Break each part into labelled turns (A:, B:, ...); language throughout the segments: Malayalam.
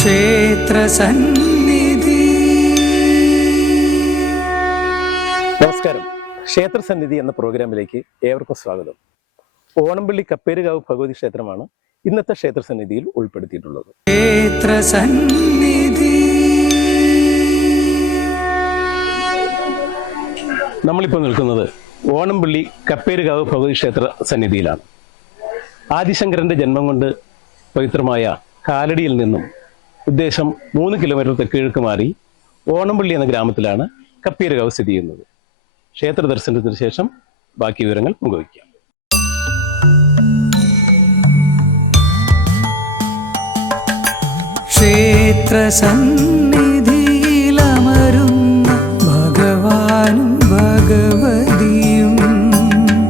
A: ക്ഷേത്രസന്നിധി.
B: നമസ്കാരം. ക്ഷേത്രസന്നിധി എന്ന പ്രോഗ്രാമിലേക്ക് ഏവർക്കും സ്വാഗതം. ഓണംപള്ളി കപ്പേരുകാവ് ഭഗവതി ക്ഷേത്രമാണ് ഇന്നത്തെ ക്ഷേത്ര ക്ഷേത്രസന്നിധിയിൽ ഉൾപ്പെടുത്തിയിട്ടുള്ളത്.
A: ക്ഷേത്രസന്നിധി.
B: നമ്മളിപ്പോൾ നിൽക്കുന്നത് ഓണംപള്ളി കപ്പേരുകാവ് ഭഗവതി ക്ഷേത്ര സന്നിധിയിലാണ് ആദിശങ്കരന്റെ ജന്മം കൊണ്ട് പവിത്രമായ കാലടിയിൽ നിന്നും ഉദ്ദേശം മൂന്ന് കിലോമീറ്റർ തെക്കിഴക്ക് മാറി ഓണംപള്ളി എന്ന ഗ്രാമത്തിലാണ് കപ്പീരകാവ് സ്ഥിതി ചെയ്യുന്നത്. ക്ഷേത്ര ദർശനത്തിന് ശേഷം ബാക്കി വിവരങ്ങൾ പങ്കുവയ്ക്കാം.
A: ക്ഷേത്ര സന്നിധിയിലമരുന്ന ഭഗവാനും ഭഗവതിയും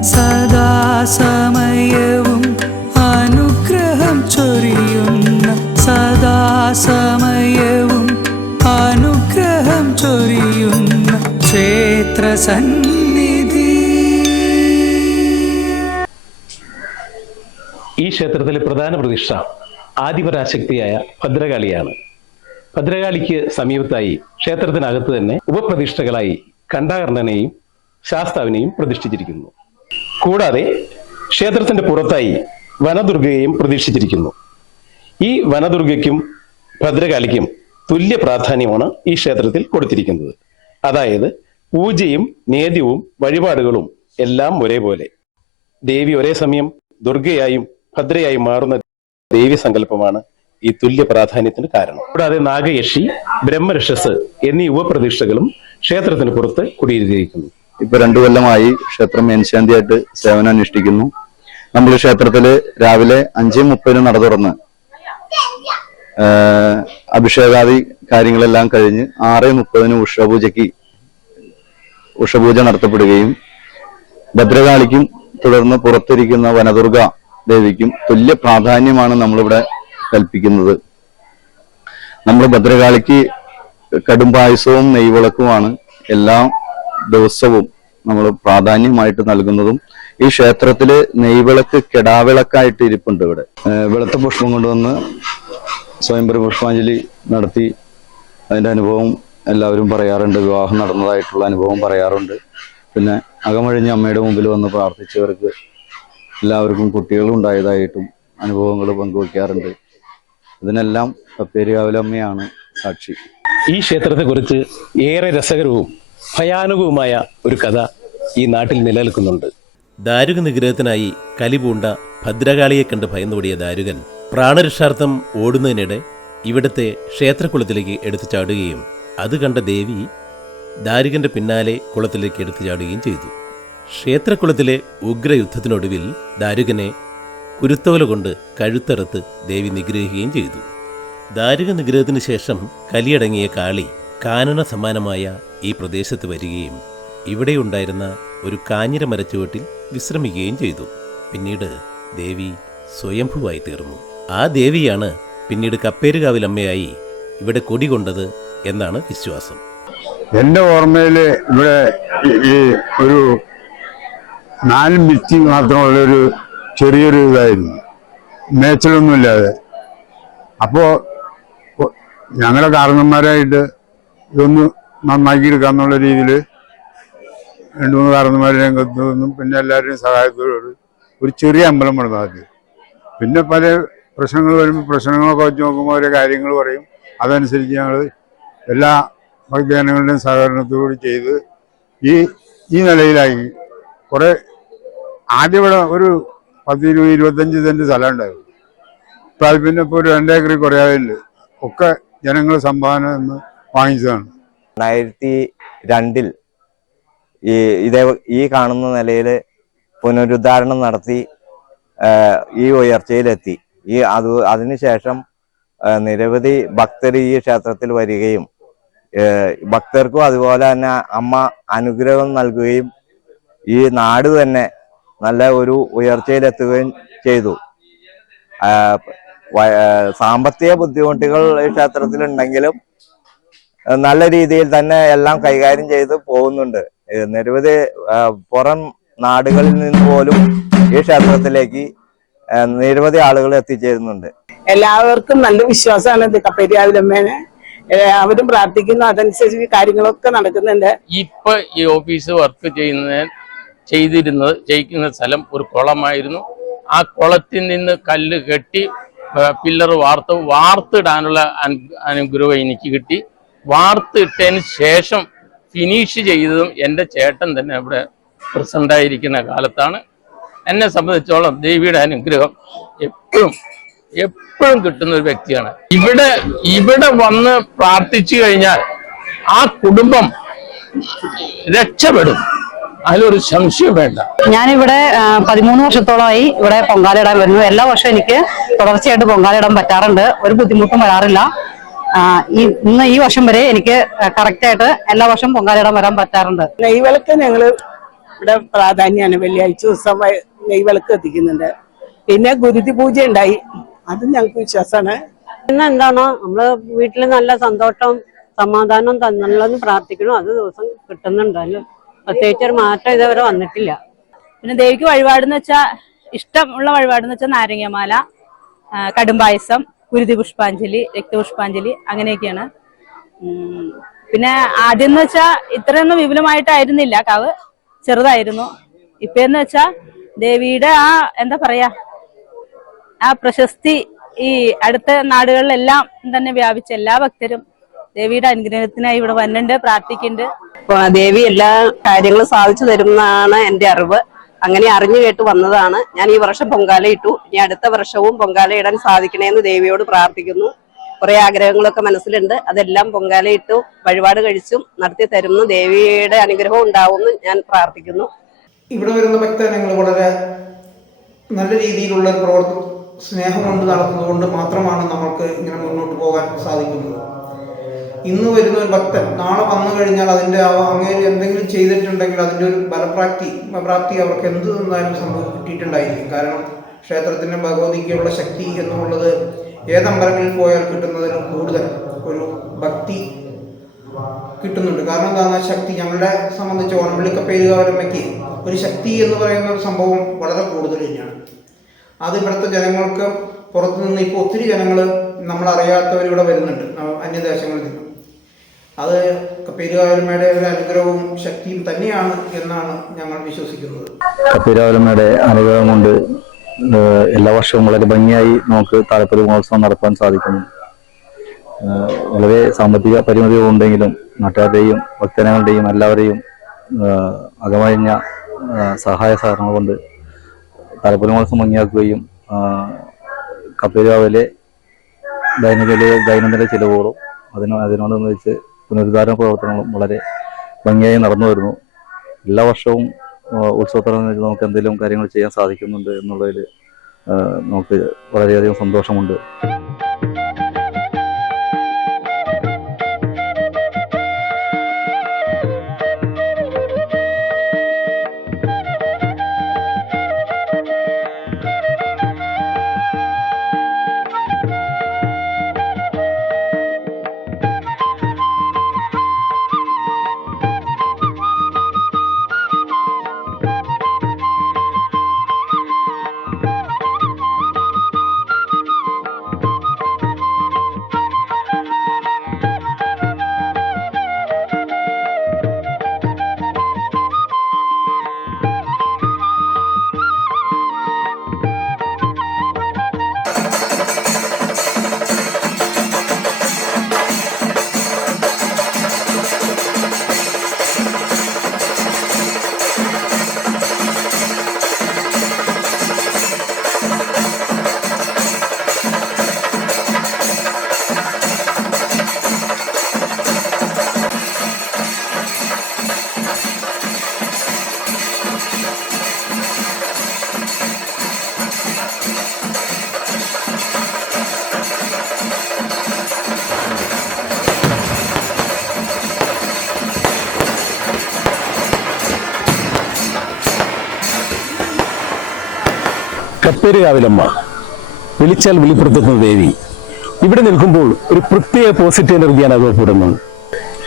A: സദാസമയവും ക്ഷേത്രസന്നിധി
B: ഈ ക്ഷേത്രത്തിലെ പ്രധാന പ്രതിഷ്ഠ ആദിപരാശക്തിയായ ഭദ്രകാളിയാണ്. ഭദ്രകാളിക്ക് സമീപത്തായി ക്ഷേത്രത്തിനകത്ത് തന്നെ ഉപപ്രതിഷ്ഠകളായി കണ്ഠാകർണനെയും ശാസ്താവിനെയും പ്രതിഷ്ഠിച്ചിരിക്കുന്നു. കൂടാതെ ക്ഷേത്രത്തിന്റെ പുറത്തായി വനദുർഗയെയും പ്രതിഷ്ഠിച്ചിരിക്കുന്നു. ഈ വനദുർഗയ്ക്കും ഭദ്രകാളിക്കും തുല്യ പ്രാധാന്യമാണ് ഈ ക്ഷേത്രത്തിൽ കൊടുത്തിരിക്കുന്നത്. അതായത് പൂജയും നേദ്യവും വഴിപാടുകളും എല്ലാം ഒരേപോലെ. ദേവി ഒരേ സമയം ദുർഗയായും ഭദ്രയായും മാറുന്ന ദേവി സങ്കല്പമാണ് ഈ തുല്യ പ്രാധാന്യത്തിന് കാരണം. കൂടാതെ നാഗയക്ഷി ബ്രഹ്മരക്ഷസ് എന്നീ ഉപപ്രതീക്ഷകളും ക്ഷേത്രത്തിന് പുറത്ത് കുടിയിരുത്തിയിരിക്കുന്നു
C: ഇപ്പൊ രണ്ടു കൊല്ലമായി ക്ഷേത്രം മേൻശാന്തിയായിട്ട് സേവനം അനുഷ്ഠിക്കുന്നു നമ്മൾ ക്ഷേത്രത്തിൽ രാവിലെ അഞ്ചേ മുപ്പതിന് നട തുറന്ന് അഭിഷേകാദി കാര്യങ്ങളെല്ലാം കഴിഞ്ഞ് ആറ് മുപ്പതിന് ഉഷപൂജയ്ക്ക് ഉഷപൂജ നടത്തപ്പെടുകയും ഭദ്രകാളിക്കും തുടർന്ന് പുറത്തിരിക്കുന്ന വനദുർഗ ദേവിക്കും തുല്യ പ്രാധാന്യമാണ് നമ്മളിവിടെ കൽപ്പിക്കുന്നത്. നമ്മൾ ഭദ്രകാളിക്ക് കടുംപായസവും നെയ്വിളക്കുമാണ് എല്ലാ ദിവസവും നമ്മൾ പ്രാധാന്യമായിട്ട് നൽകുന്നതും ഈ ക്ഷേത്രത്തിൽ നെയ്വിളക്ക് കെടാവിളക്കായിട്ട് ഇരിപ്പുണ്ട് ഇവിടെ. വെളുത്ത പുഷ്പം കൊണ്ടുവന്ന് സ്വയംവര പുഷ്പാഞ്ജലി നടത്തി അതിന്റെ അനുഭവം എല്ലാവരും പറയാറുണ്ട് വിവാഹം നടന്നതായിട്ടുള്ള അനുഭവം പറയാറുണ്ട്. പിന്നെ അകമഴിഞ്ഞ് അമ്മയുടെ മുമ്പിൽ വന്ന് പ്രാർത്ഥിച്ചവർക്ക് എല്ലാവർക്കും കുട്ടികളും ഉണ്ടായതായിട്ടും അനുഭവങ്ങൾ പങ്കുവയ്ക്കാറുണ്ട് ഇതിനെല്ലാം കപ്പേരികാവിലമ്മയാണ് സാക്ഷി.
B: ഈ ക്ഷേത്രത്തെക്കുറിച്ച് ഏറെ രസകരവും ഭയാനകവുമായ ഒരു കഥ ഈ നാട്ടിൽ നിലനിൽക്കുന്നുണ്ട്.
D: ദാരുക നിഗ്രഹത്തിനായി കലിപൂണ്ട ഭദ്രകാളിയെ കണ്ട് ഭയന്നോടിയ ദാരുകൻ പ്രാണരക്ഷാർത്ഥം ഓടുന്നതിനിടെ ഇവിടുത്തെ ക്ഷേത്രക്കുളത്തിലേക്ക് എടുത്തു ചാടുകയും അത് കണ്ട ദേവി ദാരികന്റെ പിന്നാലെ കുളത്തിലേക്ക് എടുത്തു ചാടുകയും ചെയ്തു. ക്ഷേത്രക്കുളത്തിലെ ഉഗ്രയുദ്ധത്തിനൊടുവിൽ ദാരുകനെ കുരുത്തോല കൊണ്ട് കഴുത്തറുത്ത് ദേവി നിഗ്രഹിക്കുകയും ചെയ്തു. ദാരുക നിഗ്രഹത്തിന് ശേഷം കലിയടങ്ങിയ കാളി കാനന സമാനമായ ഈ പ്രദേശത്ത് വരികയും ഇവിടെയുണ്ടായിരുന്ന ഒരു കാഞ്ഞിര മരച്ചുവട്ടിൽ വിശ്രമിക്കുകയും ചെയ്തു. പിന്നീട് ദേവി സ്വയംഭുവായി തീർന്നു. ആ ദേവിയാണ് പിന്നീട് കപ്പേരുകാവിലമ്മയായി ഇവിടെ കൊടികൊണ്ടത് എന്നാണ് വിശ്വാസം.
E: എന്റെ ഓർമ്മയിൽ ഇവിടെ ഈ- ഒരു നാല് മിറ്റി മാത്രമുള്ള ഒരു ചെറിയൊരു ഇതായിരുന്നു. മേച്ചിലൊന്നുമില്ലാതെ. അപ്പോ ഞങ്ങളുടെ ഞങ്ങളെ കാരണന്മാരായിട്ട് ഇതൊന്ന് നന്നാക്കി എടുക്കാന്നുള്ള രീതിയിൽ രണ്ടു മൂന്ന് കാരണന്മാർ രംഗത്ത് നിന്നും പിന്നെ എല്ലാവരുടെയും സഹായത്തോട് ഒരു ചെറിയ അമ്പലം പണിതു പിന്നെ പല പ്രശ്നങ്ങൾ വരുമ്പോൾ പ്രശ്നങ്ങളൊക്കെ വെച്ച് നോക്കുമ്പോൾ ഓരോ കാര്യങ്ങൾ പറയും. അതനുസരിച്ച് ഞങ്ങൾ എല്ലാ ഭക്തജനങ്ങളുടെയും സഹകരണത്തോടുകൂടി ചെയ്ത് ഈ ഈ നിലയിലായി. കുറെ ആദ്യം ഇവിടെ ഒരു പത്ത് ഇരുപത് ഇരുപത്തഞ്ച് സെന്റ് സ്ഥലം ഉണ്ടായിരുന്നു. ഇപ്പം അത് പിന്നെ ഇപ്പോൾ ഒരു രണ്ടേക്കറി കുറയാതുണ്ട് ഒക്കെ ജനങ്ങൾ സംഭാവന എന്ന് വാങ്ങിച്ചതാണ്.
F: രണ്ടായിരത്തി രണ്ടിൽ ഈ ഇതേ ഈ കാണുന്ന നിലയിൽ പുനരുദ്ധാരണം നടത്തി ഈ ഉയർച്ചയിലെത്തി. ഈ അത് അതിനുശേഷം നിരവധി ഭക്തർ ഈ ക്ഷേത്രത്തിൽ വരികയും ഭക്തർക്കും അതുപോലെ തന്നെ അമ്മ അനുഗ്രഹം നൽകുകയും ഈ നാട് തന്നെ നല്ല ഒരു ഉയർച്ചയിലെത്തുകയും ചെയ്തു. സാമ്പത്തിക ബുദ്ധിമുട്ടുകൾ ഈ ക്ഷേത്രത്തിലുണ്ടെങ്കിലും നല്ല രീതിയിൽ തന്നെ എല്ലാം കൈകാര്യം ചെയ്ത് പോകുന്നുണ്ട്. നിരവധി പുറം നാടുകളിൽ നിന്ന് പോലും ഈ ക്ഷേത്രത്തിലേക്ക് നിരവധി ആളുകൾ എത്തിച്ചേരുന്നുണ്ട്.
G: എല്ലാവർക്കും നല്ല വിശ്വാസമാണ് കപ്പേരിയാവിലമ്മേനെ. അവരും പ്രാർത്ഥിക്കുന്നു. അതനുസരിച്ച് കാര്യങ്ങളൊക്കെ നടക്കുന്നുണ്ട്.
H: ഇപ്പൊ ഈ ഓഫീസ് വർക്ക് ചെയ്യുന്ന ചെയ്തിരുന്നത് ചെയ്യിക്കുന്ന സ്ഥലം ഒരു കുളമായിരുന്നു. ആ കുളത്തിൽ നിന്ന് കല്ല് കെട്ടി പില്ലർ വാർത്ത് വാർത്തിടാനുള്ള അനു- അനുഗ്രഹം എനിക്ക് കിട്ടി. വാർത്തിട്ടതിന് ശേഷം ഫിനിഷ് ചെയ്തതും എന്റെ ചേട്ടൻ തന്നെ ഇവിടെ പ്രസന്റ് ആയിരിക്കുന്ന കാലത്താണ്. എന്നെ സംബന്ധിച്ചോളം ദേവിയുടെ അനുഗ്രഹം എപ്പോഴും എപ്പോഴും കിട്ടുന്ന ഒരു വ്യക്തിയാണ്. ഇവിടെ ഇവിടെ വന്ന് പ്രാർത്ഥിച്ചു കഴിഞ്ഞാൽ ആ കുടുംബം രക്ഷപ്പെടും. അതിലൊരു സംശയം വേണ്ട.
I: ഞാനിവിടെ പതിമൂന്ന് വർഷത്തോളമായി ഇവിടെ പൊങ്കാലയിടാൻ വരുന്നു. എല്ലാ വർഷവും എനിക്ക് തുടർച്ചയായിട്ട് പൊങ്കാലയിടാൻ പറ്റാറുണ്ട്. ഒരു ബുദ്ധിമുട്ടും വരാറില്ല. ഈ ഇന്ന് ഈ വർഷം വരെ എനിക്ക് കറക്റ്റ് ആയിട്ട് എല്ലാ വർഷവും പൊങ്കാലയിടാൻ വരാൻ പറ്റാറുണ്ട്.
G: നെയ്വിളക്ക് ഞങ്ങൾ ഇവിടെ പ്രാധാന്യമാണ് വെള്ളിയാഴ്ച ദിവസം നെയ്വിളക്ക് എത്തിക്കുന്നുണ്ട്. പിന്നെ ഗുരുതി പൂജ ഉണ്ടായി അത് ഞങ്ങൾക്ക് വിശ്വാസമാണ്.
J: ഇന്ന് എന്താണോ? നമ്മൾ വീട്ടിൽ നല്ല സന്തോഷം സമാധാനം തന്നുള്ളതെന്ന് പ്രാർത്ഥിക്കണം അത് ദിവസം കിട്ടുന്നുണ്ടല്ലോ പ്രത്യേകിച്ച് ഒരു മാറ്റം ഇതുവരെ വന്നിട്ടില്ല.
K: പിന്നെ ദേവിക്ക് വഴിപാടെന്ന് വെച്ചാൽ ഇഷ്ടമുള്ള വഴിപാടെന്ന് വെച്ചാൽ നാരങ്ങമാല കടുംപായസം കുരുതി പുഷ്പാഞ്ജലി രക്തപുഷ്പാഞ്ജലി അങ്ങനെയൊക്കെയാണ്. പിന്നെ ആദ്യം എന്ന് വെച്ചാൽ ഇത്രയൊന്നും വിപുലമായിട്ടായിരുന്നില്ല. കാവ് ചെറുതായിരുന്നു. ഇപ്പൊന്ന് വെച്ചാ ദേവിയുടെ ആ എന്താ പറയാ ആ പ്രശസ്തി ഈ അടുത്ത നാടുകളിലെല്ലാം തന്നെ വ്യാപിച്ച എല്ലാ ഭക്തരും ദേവിയുടെ അനുഗ്രഹത്തിനായി ഇവിടെ വന്നിട്ടുണ്ട് പ്രാർത്ഥിക്കുന്നുണ്ട്.
I: ദേവി എല്ലാ കാര്യങ്ങളും സാധിച്ചു തരുന്നതാണ് എന്റെ അറിവ്. അങ്ങനെ അറിഞ്ഞു കേട്ട് വന്നതാണ്. ഞാൻ ഈ വർഷം പൊങ്കാല ഇട്ടു. ഇനി അടുത്ത വർഷവും പൊങ്കാല ഇടാൻ സാധിക്കണേന്ന് ദേവിയോട് പ്രാർത്ഥിക്കുന്നു. കുറെ ആഗ്രഹങ്ങളൊക്കെ മനസ്സിലുണ്ട്. അതെല്ലാം പൊങ്കാല ഇട്ടു വഴിപാട് കഴിച്ചും നടത്തി തരുന്നു. ദേവിയുടെ അനുഗ്രഹം ഉണ്ടാവുമെന്ന് ഞാൻ പ്രാർത്ഥിക്കുന്നു.
L: ഇവിടെ വരുന്ന ഭക്തജനങ്ങൾ വളരെ നല്ല രീതിയിലുള്ള പ്രവർത്തനം പ്രവർത്തി സ്നേഹം കൊണ്ട് നടത്തുന്നത് കൊണ്ട് മാത്രമാണ് നമ്മൾക്ക് ഇങ്ങനെ മുന്നോട്ട് പോകാൻ സാധിക്കുന്നത്. ഇന്ന് വരുന്ന ഒരു ഭക്തൻ നാളെ വന്നു കഴിഞ്ഞാൽ അതിന്റെ അങ്ങേര് എന്തെങ്കിലും ചെയ്തിട്ടുണ്ടെങ്കിൽ അതിന്റെ ഒരു ഫലപ്രാപ്തി പ്രാപ്തി അവർക്ക് എന്ത് നിന്നാലും സംഭവം കിട്ടിയിട്ടുണ്ടായിരിക്കും. കാരണം ക്ഷേത്രത്തിന്റെ ഭഗവതിക്കുള്ള ശക്തി എന്നുള്ളത് ഏതമ്പലങ്ങളിൽ പോയാൽ കിട്ടുന്നതിന് കൂടുതൽ ഒരു ഭക്തി കിട്ടുന്നുണ്ട്. കാരണം എന്താണ് ആ ശക്തി ഞങ്ങളുടെ സംബന്ധിച്ച് ഓണപ്പള്ളി കപ്പേരുകാവരമ്മയ്ക്ക് ഒരു ശക്തി എന്ന് പറയുന്ന ഒരു സംഭവം വളരെ കൂടുതൽ തന്നെയാണ്. അത് ഇവിടുത്തെ ജനങ്ങൾക്ക് പുറത്തുനിന്ന് ഇപ്പോൾ ഒത്തിരി ജനങ്ങൾ ഇവിടെ വരുന്നുണ്ട്. അന്യദേശങ്ങളിൽ നിന്ന്. അത് കപ്പീരാവലമ്മയുടെ ഒരു അനുഗ്രഹവും ശക്തിയും തന്നെയാണ് എന്നാണ് ഞങ്ങൾ വിശ്വസിക്കുന്നത്.
C: കപ്പീരാവലമ്മയുടെ അനുഗ്രഹം കൊണ്ട് എല്ലാ വർഷവും വളരെ ഭംഗിയായി നമുക്ക് താലപ്പൊലി മഹോത്സവം നടത്താൻ സാധിക്കുന്നു. വളരെ സാമ്പത്തിക പരിമിതികൾ ഉണ്ടെങ്കിലും നാട്ടുകാരുടെയും ഭക്തജനങ്ങളുടെയും എല്ലാവരെയും അകമഴിഞ്ഞ സഹായ സഹകരണം കൊണ്ട് താലപ്പൊലി മഹോത്സവം ഭംഗിയാക്കുകയും കപ്പേരാവിലെ ദൈനംദിന ദൈനംദിന ചിലവുകളും അതിനോ അതിനോടനുബന്ധിച്ച് പുനരുദ്ധാരണ പ്രവർത്തനങ്ങളും വളരെ ഭംഗിയായി നടന്നു വരുന്നു എല്ലാ വർഷവും ഉത്സവത്തോടെ ഉത്സവത്തോടനുബന്ധിച്ച് നമുക്ക് എന്തെങ്കിലും കാര്യങ്ങൾ ചെയ്യാൻ സാധിക്കുന്നുണ്ട് എന്നുള്ളതിൽ നമുക്ക് വളരെയധികം സന്തോഷമുണ്ട്.
B: കപ്പേരുകാവിലമ്മ വിളിച്ചാൽ വിളിപ്പെടുത്തുന്ന ദേവി. ഇവിടെ നിൽക്കുമ്പോൾ ഒരു പ്രത്യേക പോസിറ്റീവ് എനർജിയാണ് അനുഭവപ്പെടുന്നത്.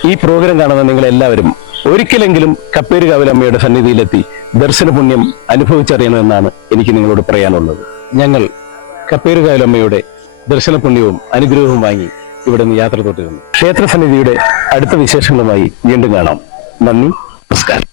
B: ഈ പ്രോഗ്രാം കാണുന്ന നിങ്ങൾ എല്ലാവരും ഒരിക്കലെങ്കിലും കപ്പേരുകാവിലമ്മയുടെ സന്നിധിയിലെത്തി ദർശന പുണ്യം അനുഭവിച്ചറിയണമെന്നാണ് എനിക്ക് നിങ്ങളോട് പറയാനുള്ളത്. ഞങ്ങൾ കപ്പേരുകാവിലമ്മയുടെ ദർശന പുണ്യവും അനുഗ്രഹവും വാങ്ങി ഇവിടെ നിന്ന് യാത്ര തുടരുന്നു. ക്ഷേത്രസന്നിധിയുടെ അടുത്ത വിശേഷങ്ങളുമായി വീണ്ടും കാണാം. നന്ദി നമസ്കാരം.